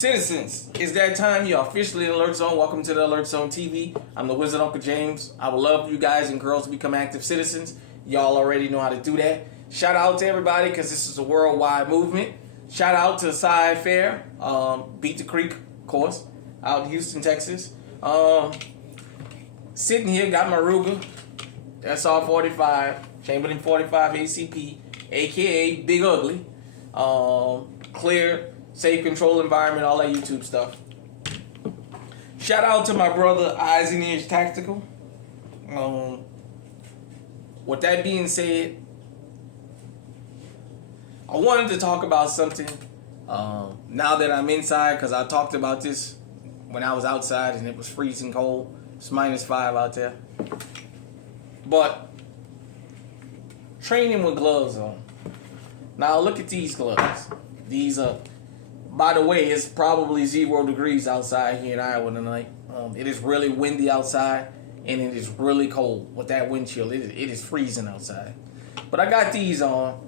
Citizens, it's that time. You're officially in Alert Zone. Welcome to the Alert Zone TV. I'm the Wizard Uncle James. I would love you guys and girls to become active citizens. Y'all already know how to do that. Shout out to everybody because this is a worldwide movement. Shout out to Sci Fair, Beat the Creek, of course, out in Houston, Texas. Sitting here, got my Ruger, SR 45, Chamberlain 45 ACP, aka Big Ugly, clear. Safe control environment, all that YouTube stuff. Shout out to my brother Eyes and Ears Tactical. With that being said, I wanted to talk about something now that I'm inside, because I talked about this when I was outside and it was freezing cold. It's -5 out there. But training with gloves on. Now look at these gloves. These are, by the way, it's probably 0 degrees outside here in Iowa tonight. It is really windy outside, and it is really cold with that wind chill. It is freezing outside. But I got these on,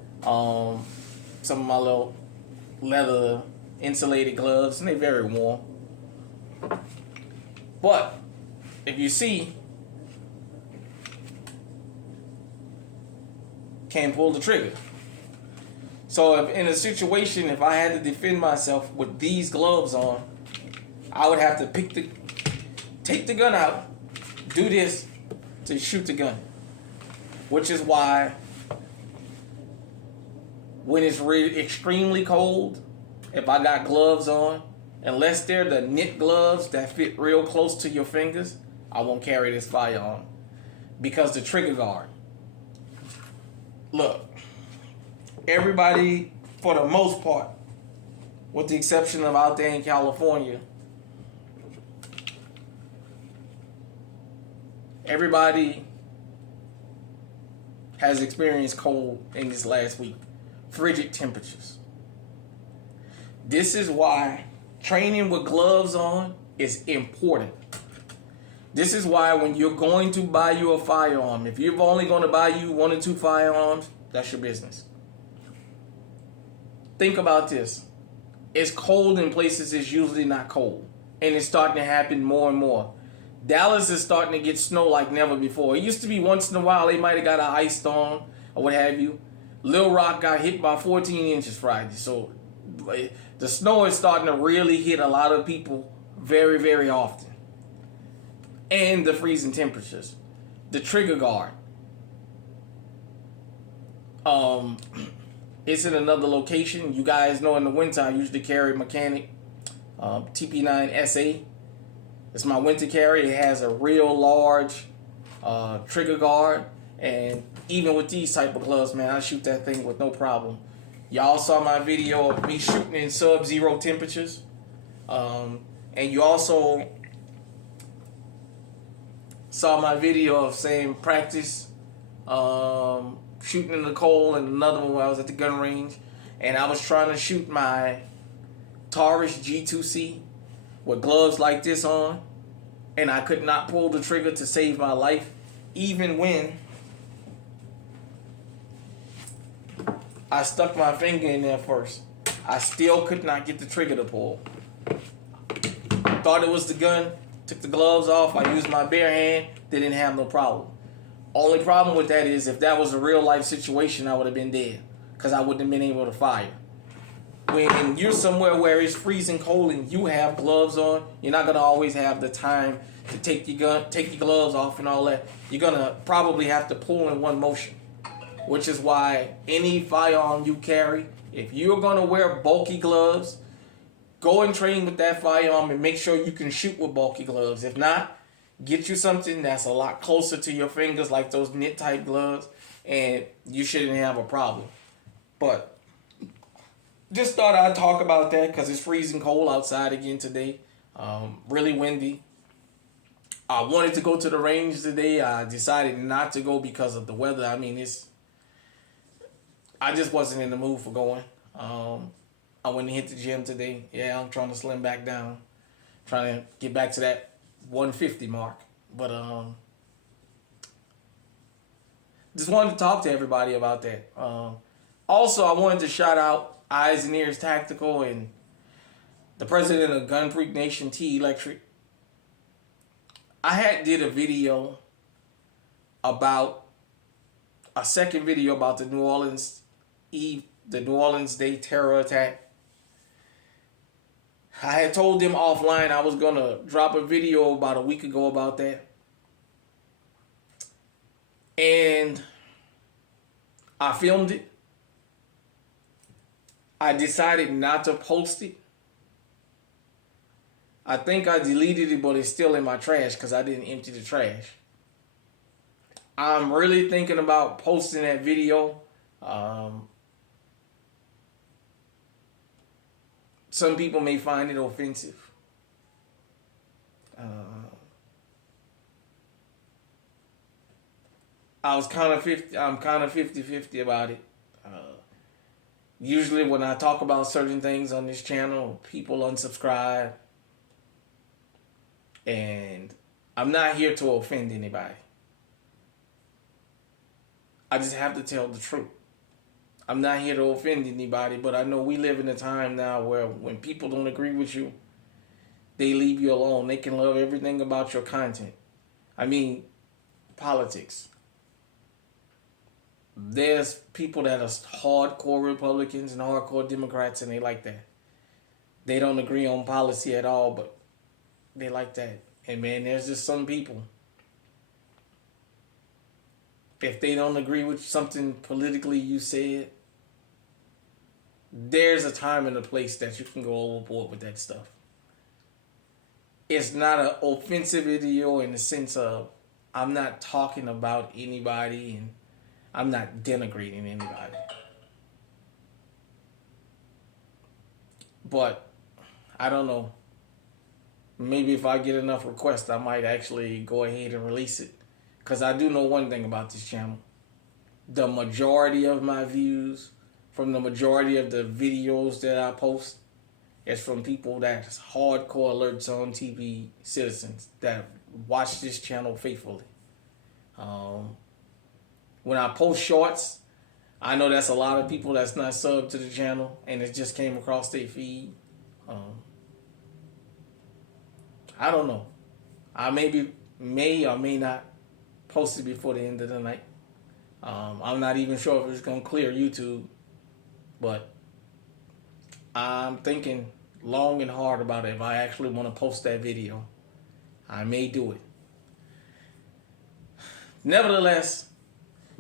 some of my little leather insulated gloves, and they're very warm. But if you see, can't pull the trigger. So if in a situation, if I had to defend myself with these gloves on, I would have to take the gun out, do this to shoot the gun. Which is why when it's really extremely cold, if I got gloves on, unless they're the knit gloves that fit real close to your fingers, I won't carry this firearm. Because the trigger guard. Look. Everybody, for the most part, with the exception of out there in California, everybody has experienced cold in this last week. Frigid temperatures. This is why training with gloves on is important. This is why when you're going to buy you a firearm, if you're only going to buy you 1 or 2 firearms, that's your business. Think about this. It's cold in places it's usually not cold. And it's starting to happen more and more. Dallas is starting to get snow like never before. It used to be once in a while they might have got an ice storm or what have you. Little Rock got hit by 14 inches Friday. So the snow is starting to really hit a lot of people very, very often. And the freezing temperatures. The trigger guard. It's in another location. You guys know in the winter I usually carry Mechanic TP9 SA. It's my winter carry. It has a real large trigger guard. And even with these type of gloves, man, I shoot that thing with no problem. Y'all saw my video of me shooting in sub-zero temperatures. And you also saw my video of saying practice shooting in the cold, and another one where I was at the gun range and I was trying to shoot my Taurus G2C with gloves like this on, and I could not pull the trigger to save my life. Even when I stuck my finger in there first, I still could not get the trigger to pull. Thought it was the gun, took the gloves off, I used my bare hand, they didn't have no problem. Only problem with that is if that was a real life situation, I would have been dead because I wouldn't have been able to fire. When you're somewhere where it's freezing cold and you have gloves on, you're not gonna always have the time to take your gloves off and all that. You're gonna probably have to pull in one motion, which is why any firearm you carry, if you're gonna wear bulky gloves, go and train with that firearm and make sure you can shoot with bulky gloves. If not, get you something that's a lot closer to your fingers, like those knit type gloves, and you shouldn't have a problem. But just thought I'd talk about that because it's freezing cold outside again today. Really windy. I wanted to go to the range today. I decided not to go because of the weather. I mean, I just wasn't in the mood for going. I went and hit the gym today. Yeah, I'm trying to slim back down. Trying to get back to that 150 mark. But just wanted to talk to everybody about that. Also, I wanted to shout out Eyes and Ears Tactical and the president of Gun Freak Nation, T Electric. I had did a video about a second video about the New Orleans Day terror attack. I had told them offline I was gonna drop a video about a week ago about that. And I filmed it. I decided not to post it. I think I deleted it, but it's still in my trash because I didn't empty the trash. I'm really thinking about posting that video. Some people may find it offensive. I'm kind of 50-50 about it. Usually when I talk about certain things on this channel, people unsubscribe. And I'm not here to offend anybody. I just have to tell the truth. I'm not here to offend anybody, but I know we live in a time now where when people don't agree with you, they leave you alone. They can love everything about your content. I mean, politics. There's people that are hardcore Republicans and hardcore Democrats, and they like that. They don't agree on policy at all, but they like that. And man, there's just some people, if they don't agree with something politically you said, there's a time and a place that you can go overboard with that stuff. It's not an offensive video in the sense of I'm not talking about anybody and I'm not denigrating anybody. But I don't know. Maybe if I get enough requests, I might actually go ahead and release it. Because I do know one thing about this channel. The majority of my views from the majority of the videos that I post is from people that's hardcore Alerts on TV citizens that watch this channel faithfully. When I post shorts, I know that's a lot of people that's not subbed to the channel and it just came across their feed. I don't know. I may or may not post it before the end of the night. I'm not even sure if it's going to clear YouTube, but I'm thinking long and hard about it. If I actually want to post that video, I may do it. Nevertheless,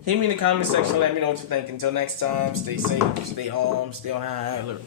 hit me in the comment section. Let me know what you think. Until next time, stay safe, stay home, stay on high alert.